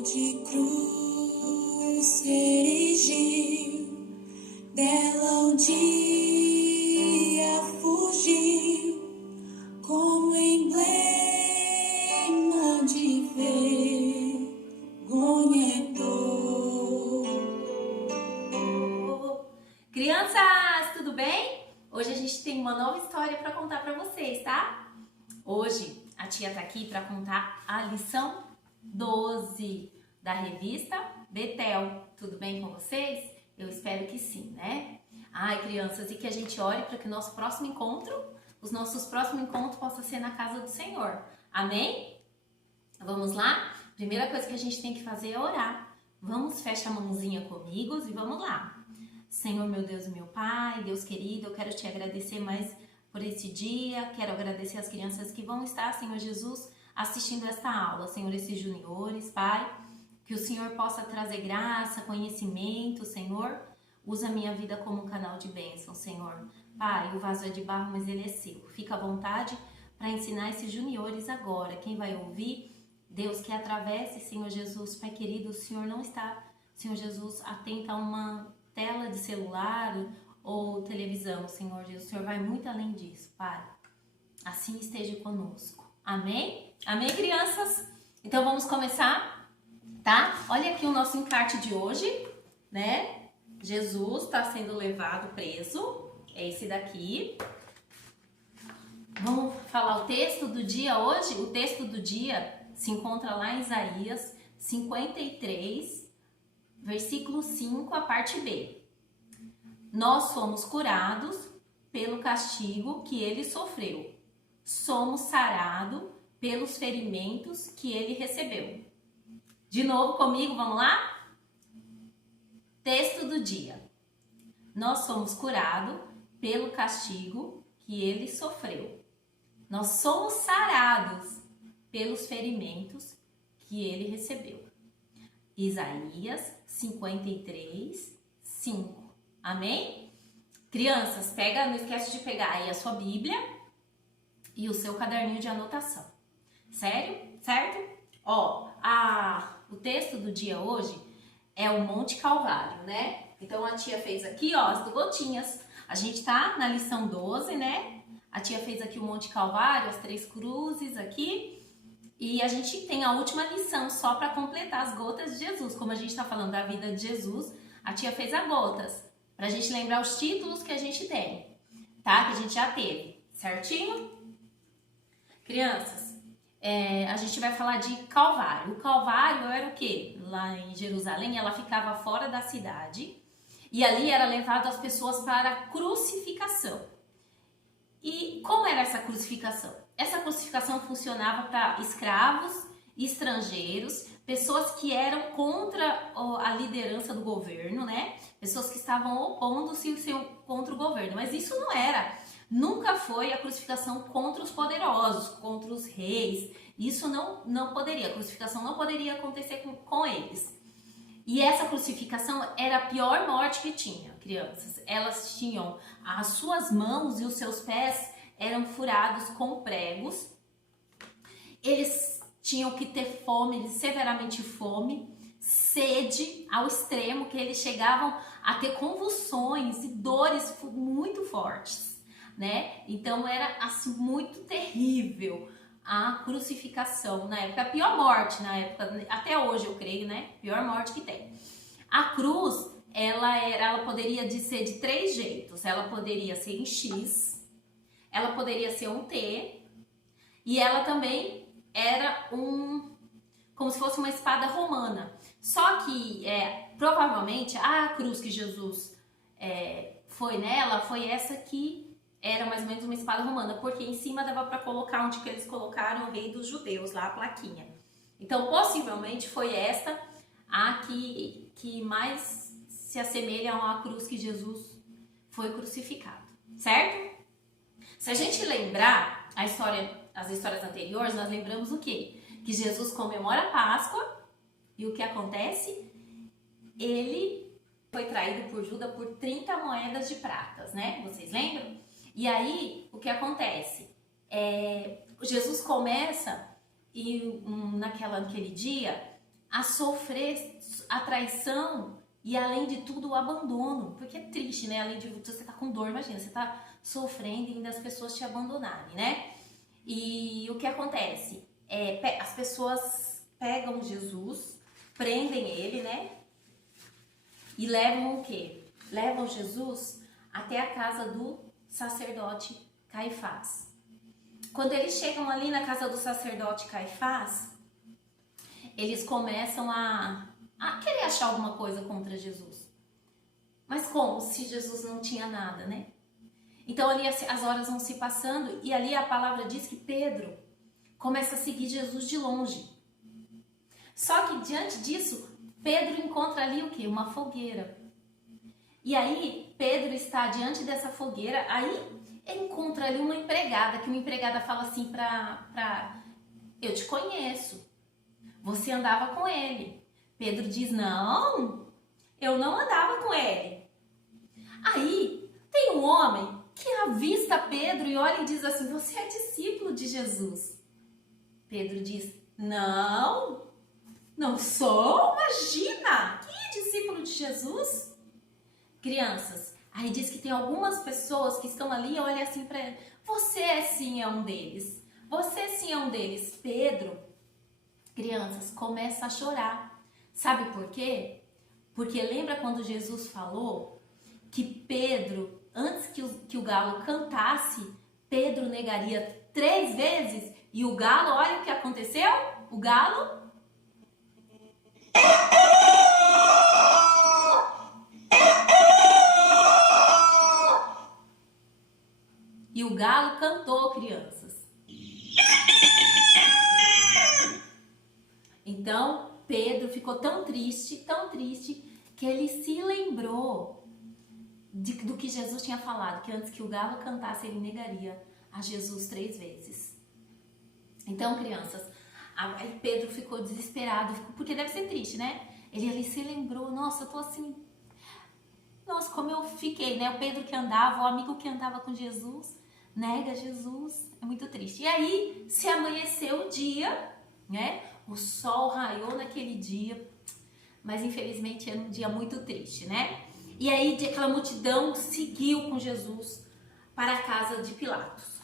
de cruz se erigiu, dela um dia fugiu, como emblema de vergonha dor. Crianças, tudo bem? Hoje a gente tem uma nova história para contar para vocês, tá? Hoje a tia tá aqui para contar a lição 12 da revista Betel. Tudo bem com vocês? Eu espero que sim, né? Ai, crianças, e que a gente ore para que o nosso próximo encontro, os nossos próximos encontros possam ser na casa do Senhor. Amém? Vamos lá? Primeira coisa que a gente tem que fazer é orar. Vamos, fecha a mãozinha comigo e vamos lá. Senhor, meu Deus e meu Pai, Deus querido, eu quero te agradecer mais por esse dia. Quero agradecer as crianças que vão estar, Senhor Jesus, assistindo esta aula. Senhor, esses juniores, Pai, que o Senhor possa trazer graça, conhecimento, Senhor. Usa a minha vida como um canal de bênção, Senhor. Pai, o vaso é de barro, mas ele é seu. Fica à vontade para ensinar esses juniores agora. Quem vai ouvir, Deus, que atravesse, Senhor Jesus. Pai querido, o Senhor não está, Senhor Jesus, atento a uma tela de celular ou televisão, Senhor Jesus. O Senhor vai muito além disso, Pai. Assim esteja conosco. Amém? Amém, crianças? Então vamos começar, tá? Olha aqui o nosso encarte de hoje, né? Jesus está sendo levado preso. É esse daqui. Vamos falar o texto do dia hoje? O texto do dia se encontra lá em Isaías 53, versículo 5, a parte B. Nós fomos curados pelo castigo que ele sofreu. Somos sarados pelos ferimentos que ele recebeu. De novo comigo, vamos lá? Texto do dia. Nós somos curados pelo castigo que ele sofreu. Nós somos sarados pelos ferimentos que ele recebeu. Isaías 53, 5. Amém? Crianças, não esquece de pegar aí a sua Bíblia e o seu caderninho de anotação. Sério? Certo? Ó, o texto do dia hoje é o Monte Calvário, né? Então a tia fez aqui, ó, as gotinhas. A gente tá na lição 12, né? A tia fez aqui o Monte Calvário, as 3 cruzes aqui. E a gente tem a última lição só para completar as gotas de Jesus. Como a gente está falando da vida de Jesus, a tia fez as gotas, para a gente lembrar os títulos que a gente tem, tá? Que a gente já teve, certinho? Crianças, a gente vai falar de Calvário. O Calvário era o quê? Lá em Jerusalém, ela ficava fora da cidade e ali era levado as pessoas para a crucificação. E como era essa crucificação? Essa crucificação funcionava para escravos, estrangeiros, pessoas que eram contra a liderança do governo, né? Pessoas que estavam opondo-se contra o governo. Mas isso nunca foi a crucificação contra os poderosos, contra os reis. Isso não poderia, a crucificação não poderia acontecer com eles. E essa crucificação era a pior morte que tinha, crianças. Elas tinham as suas mãos e os seus pés eram furados com pregos. Eles tinham que ter fome, severamente fome, sede ao extremo que eles chegavam a ter convulsões e dores muito fortes, né? Então era assim muito terrível a crucificação na época, a pior morte na época, até hoje eu creio, né? Pior morte que tem. A cruz, ela poderia ser de 3 jeitos. Ela poderia ser em X, ela poderia ser um T, e ela também era como se fosse uma espada romana. Só que, provavelmente, a cruz que Jesus foi nela, foi essa que era mais ou menos uma espada romana, porque em cima dava para colocar onde que eles colocaram o rei dos judeus, lá a plaquinha. Então, possivelmente, foi esta a que mais se assemelha a uma cruz que Jesus foi crucificado, certo? Se a gente lembrar as histórias anteriores, nós lembramos o quê? Que Jesus comemora a Páscoa e o que acontece? Ele foi traído por Judas por 30 moedas de pratas, né? Vocês lembram? E aí, o que acontece? Jesus começa e naquele dia a sofrer a traição e, além de tudo, o abandono. Porque é triste, né? Além de você tá com dor, imagina, você tá sofrendo e ainda as pessoas te abandonarem, né? E o que acontece? As pessoas pegam Jesus, prendem ele, né? E levam o quê? Levam Jesus até a casa do sacerdote Caifás. Quando eles chegam ali na casa do sacerdote Caifás, eles começam a querer achar alguma coisa contra Jesus. Mas como se Jesus não tinha nada, né? Então ali as horas vão se passando e ali a palavra diz que Pedro começa a seguir Jesus de longe. Só que diante disso, Pedro encontra ali o quê? Uma fogueira. E aí Pedro está diante dessa fogueira, aí ele encontra ali uma empregada, que uma empregada fala assim eu te conheço, você andava com ele. Pedro diz, não, eu não andava com ele. Aí tem um homem que avista Pedro e olha e diz assim, você é discípulo de Jesus. Pedro diz, não sou, imagina, quem é discípulo de Jesus? Crianças, aí diz que tem algumas pessoas que estão ali e olham assim para ele, você sim é um deles, você sim é um deles. Pedro, crianças, começa a chorar. Sabe por quê? Porque lembra quando Jesus falou que Pedro, antes que o galo cantasse, Pedro negaria 3 vezes? E o galo, olha o que aconteceu? O galo... E o galo cantou, crianças. Então, Pedro ficou tão triste, que ele se lembrou do que Jesus tinha falado, que antes que o galo cantasse, ele negaria a Jesus 3 vezes. Então, crianças, aí Pedro ficou desesperado, porque deve ser triste, né? Ele ali se lembrou, nossa, eu tô assim... Nossa, como eu fiquei, né? O Pedro que andava, o amigo que andava com Jesus, nega Jesus, é muito triste. E aí, se amanheceu o dia, né? O sol raiou naquele dia, mas infelizmente era um dia muito triste, né? E aí, aquela multidão seguiu com Jesus para a casa de Pilatos.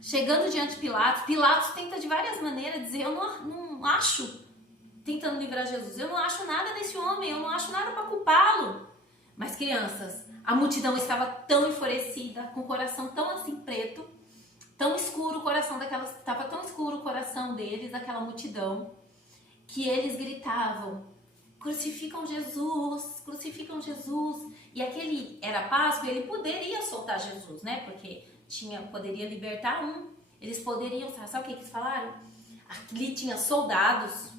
Chegando diante de Pilatos, Pilatos tenta de várias maneiras dizer, eu não acho, tentando livrar Jesus, eu não acho nada nesse homem, eu não acho nada para culpá-lo. Mas crianças, a multidão estava tão enfurecida, com o coração tão assim preto, tão escuro o coração estava tão escuro o coração deles, daquela multidão, que eles gritavam, crucificam Jesus, crucificam Jesus. E aquele era Páscoa, ele poderia soltar Jesus, né? Porque poderia libertar um. Eles poderiam, sabe o que eles falaram? Ali tinha soldados,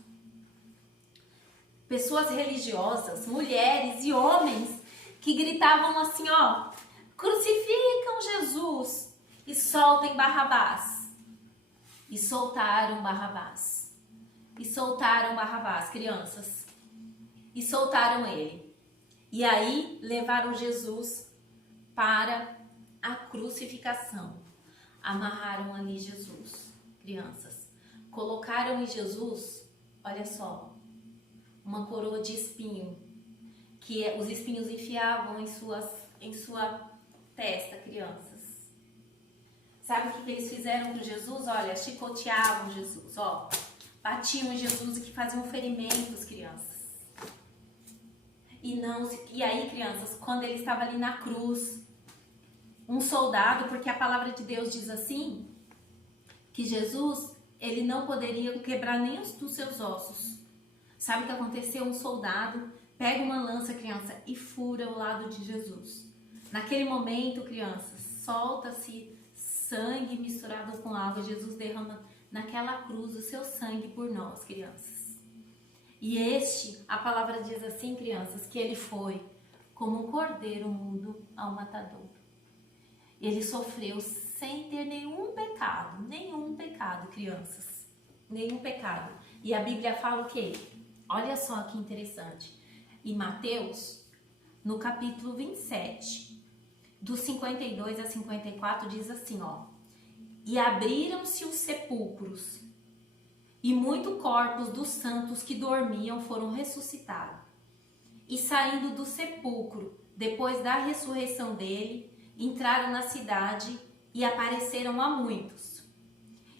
pessoas religiosas, mulheres e homens que gritavam assim, ó, crucificam Jesus e soltem Barrabás. E soltaram Barrabás. E soltaram Barrabás, crianças. E soltaram ele. E aí levaram Jesus para a crucificação. Amarraram ali Jesus, crianças. Colocaram em Jesus, olha só, uma coroa de espinho, que os espinhos enfiavam em sua testa, crianças. Sabe o que eles fizeram com Jesus? Olha, chicoteavam Jesus, ó, batiam em Jesus e que faziam ferimentos, crianças. E aí, crianças, quando ele estava ali na cruz, um soldado, porque a palavra de Deus diz assim, que Jesus, ele não poderia quebrar nem os dos seus ossos. Sabe o que aconteceu? Um soldado pega uma lança, criança, e fura o lado de Jesus. Naquele momento, crianças, solta-se sangue misturado com água. Jesus derrama naquela cruz o seu sangue por nós, crianças. E a palavra diz assim, crianças, que ele foi como um cordeiro mudo ao matadouro. Ele sofreu sem ter nenhum pecado, crianças, nenhum pecado. E a Bíblia fala o quê? Olha só que interessante. Em Mateus, no capítulo 27, do 52 a 54, diz assim, ó. E abriram-se os sepulcros, e muitos corpos dos santos que dormiam foram ressuscitados. E saindo do sepulcro, depois da ressurreição dele, entraram na cidade e apareceram a muitos.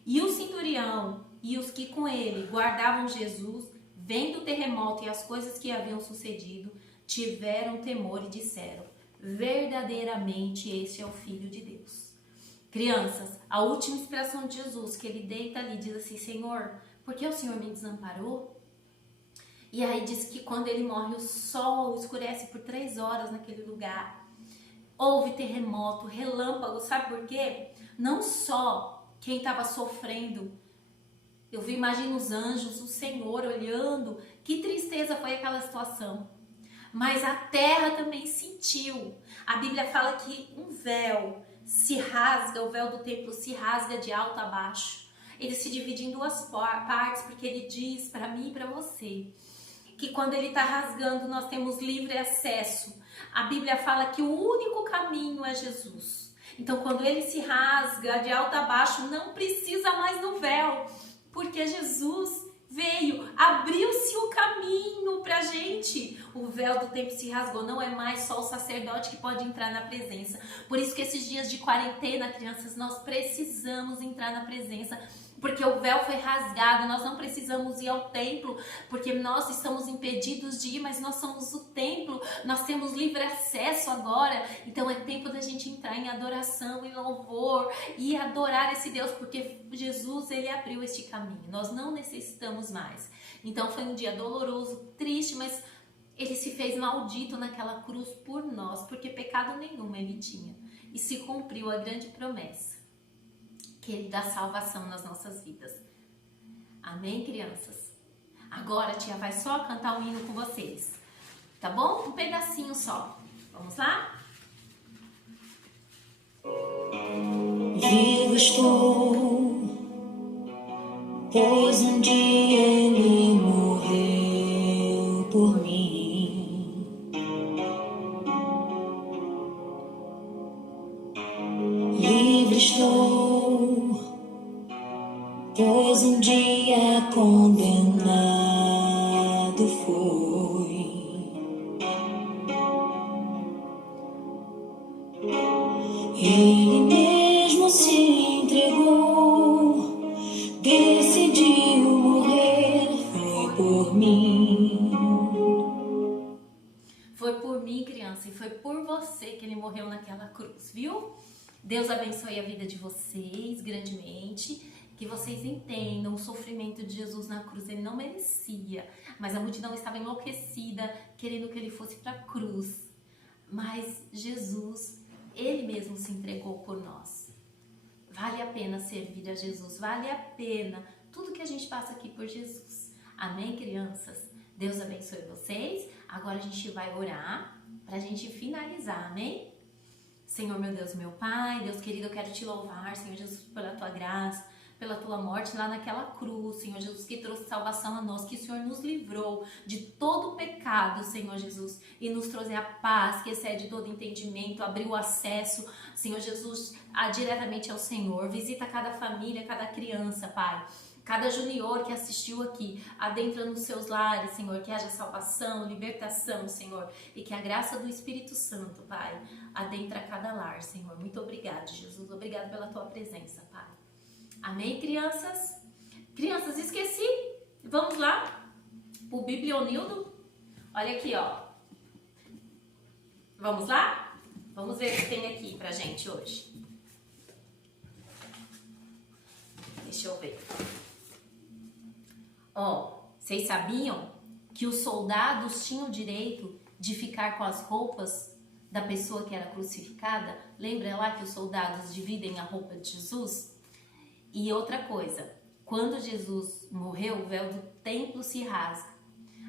E o centurião e os que com ele guardavam Jesus, vendo o terremoto e as coisas que haviam sucedido, tiveram temor e disseram: verdadeiramente este é o Filho de Deus. Crianças, a última expressão de Jesus, que ele deita ali, diz assim: Senhor, por que o Senhor me desamparou? E aí diz que quando ele morre, o sol escurece por 3 horas naquele lugar. Houve terremoto, relâmpago, sabe por quê? Não só quem estava sofrendo, eu imagino os anjos, o Senhor olhando, que tristeza foi aquela situação. Mas a terra também sentiu. A Bíblia fala que um véu se rasga, o véu do templo se rasga de alto a baixo. Ele se divide em 2 partes, porque ele diz para mim e para você que quando ele está rasgando, nós temos livre acesso. A Bíblia fala que o único caminho é Jesus. Então, quando ele se rasga de alto a baixo, não precisa mais do véu, porque Jesus veio, abriu-se o caminho pra gente. O véu do templo se rasgou, não é mais só o sacerdote que pode entrar na presença. Por isso que esses dias de quarentena, crianças, nós precisamos entrar na presença, porque o véu foi rasgado, nós não precisamos ir ao templo, porque nós estamos impedidos de ir, mas nós somos o templo, nós temos livre acesso agora, então é tempo da gente entrar em adoração, em louvor e adorar esse Deus, porque Jesus, ele abriu este caminho, nós não necessitamos mais. Então foi um dia doloroso, triste, mas ele se fez maldito naquela cruz por nós, porque pecado nenhum ele tinha, e se cumpriu a grande promessa, que ele dá salvação nas nossas vidas. Amém, crianças? Agora a tia vai só cantar um hino com vocês, tá bom? Um pedacinho só. Vamos lá? Vivo estou, pois um dia ele morreu por mim. Livre estou, pois um dia condenado foi. Ele mesmo se entregou, decidiu morrer, foi por mim. Foi por mim, criança, e foi por você que ele morreu naquela cruz, viu? Deus abençoe a vida de vocês grandemente, que vocês entendam o sofrimento de Jesus na cruz. Ele não merecia, mas a multidão estava enlouquecida, querendo que ele fosse para a cruz. Mas Jesus, ele mesmo se entregou por nós. Vale a pena servir a Jesus, vale a pena tudo que a gente passa aqui por Jesus. Amém, crianças? Deus abençoe vocês. Agora a gente vai orar para a gente finalizar, amém? Senhor, meu Deus, meu Pai, Deus querido, eu quero te louvar, Senhor Jesus, pela tua graça, pela tua morte lá naquela cruz, Senhor Jesus, que trouxe salvação a nós, que o Senhor nos livrou de todo o pecado, Senhor Jesus, e nos trouxe a paz que excede todo entendimento, abriu acesso, Senhor Jesus, diretamente ao Senhor. Visita cada família, cada criança, Pai. Cada junior que assistiu aqui, adentra nos seus lares, Senhor, que haja salvação, libertação, Senhor, e que a graça do Espírito Santo, Pai, adentra cada lar, Senhor. Muito obrigada, Jesus. Obrigado pela tua presença, Pai. Amém, crianças? Crianças, esqueci. Vamos lá? O Biblionildo. Olha aqui, ó. Vamos lá? Vamos ver o que tem aqui pra gente hoje. Deixa eu ver. Ó, vocês sabiam que os soldados tinham o direito de ficar com as roupas da pessoa que era crucificada? Lembra lá que os soldados dividem a roupa de Jesus? E outra coisa, quando Jesus morreu, o véu do templo se rasga.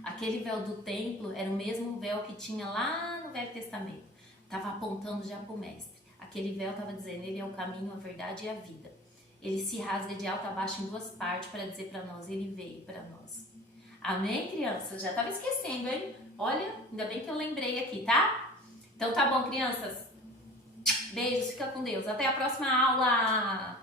Aquele véu do templo era o mesmo véu que tinha lá no Velho Testamento. Estava apontando já para o Mestre. Aquele véu estava dizendo, ele é o caminho, a verdade e a vida. Ele se rasga de alto a baixo em 2 partes para dizer para nós, ele veio para nós. Amém, crianças? Já estava esquecendo, hein? Olha, ainda bem que eu lembrei aqui, tá? Então tá bom, crianças. Beijos, fica com Deus. Até a próxima aula!